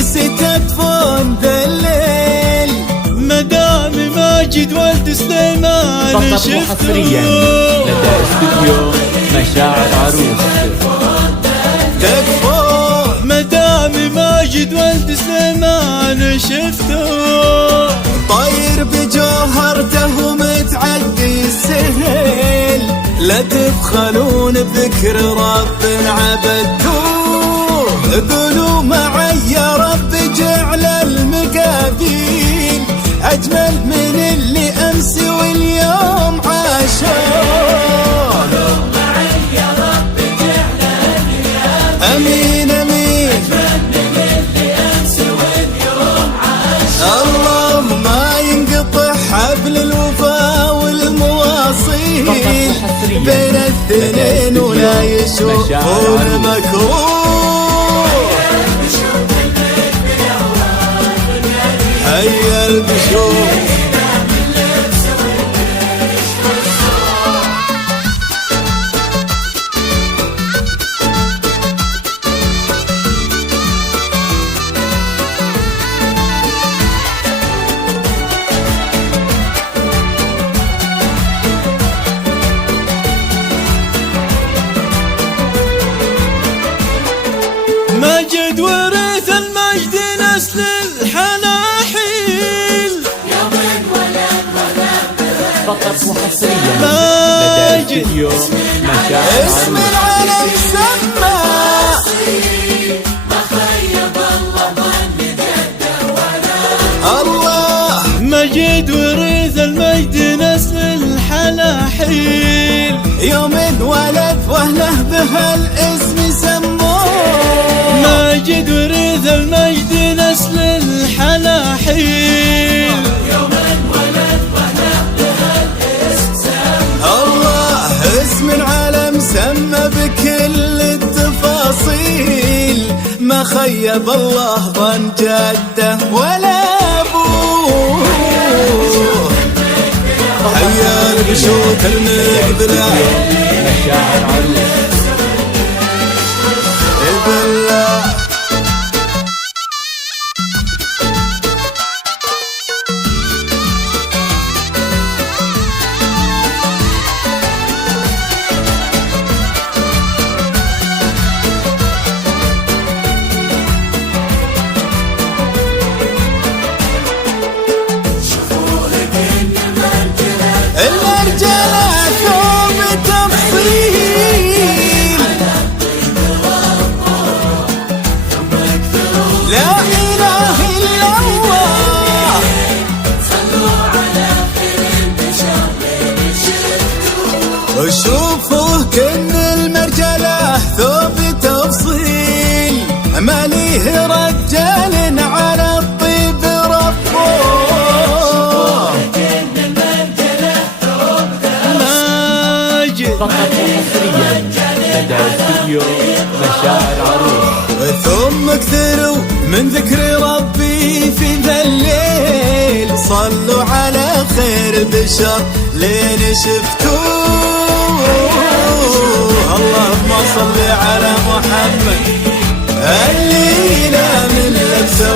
ستكفون ذا الليل. مدام ماجد والد سليمان شفته حصريا لدى استوديو مشاعر عروس. تكفون مدام ماجد والد سليمان شفته طاير بجوهرته ومتعدي السهيل. لا تبخلون بذكر رب عبدتوه. قولوا معي يا رب جعل المقابيل أجمل من اللي أمس واليوم عاشوا. أمين أمين اللهم ما ينقطع حبل الوفا والمواصيل بين الاثنين ولا يشوفون مكروه. هيا البشوف ماجد ورث المجد نسل الحناحيل. فقط وحصريا لدى ماجد استوديو مشاعر اسم عروس. العالم سمى الله. ماجد ورث المجد نسل الحناحيل. يوم انولد واهله بهالاسم سموه. ماجد ورث المجد نسل الحناحيل. الله اسم العالم سمى بكل التفاصيل. ما خيب الله ظن جده ولا ابوه. حيا البشوت المقبله مشاعر عروس. بالله المرجلة ثوب تفصيل. لا إله إلا الله. وشوفوه كن المرجلة ثوب تفصيل. ما ليه رجال على الطيب ربه. فقط وحصريا لدى استوديو مشاعر عروس. ثم اكثروا من ذكر ربي في ذا الليل. صلوا على خير البشر لين شفتوه. اللهم صل على محمد الليلة من لبسه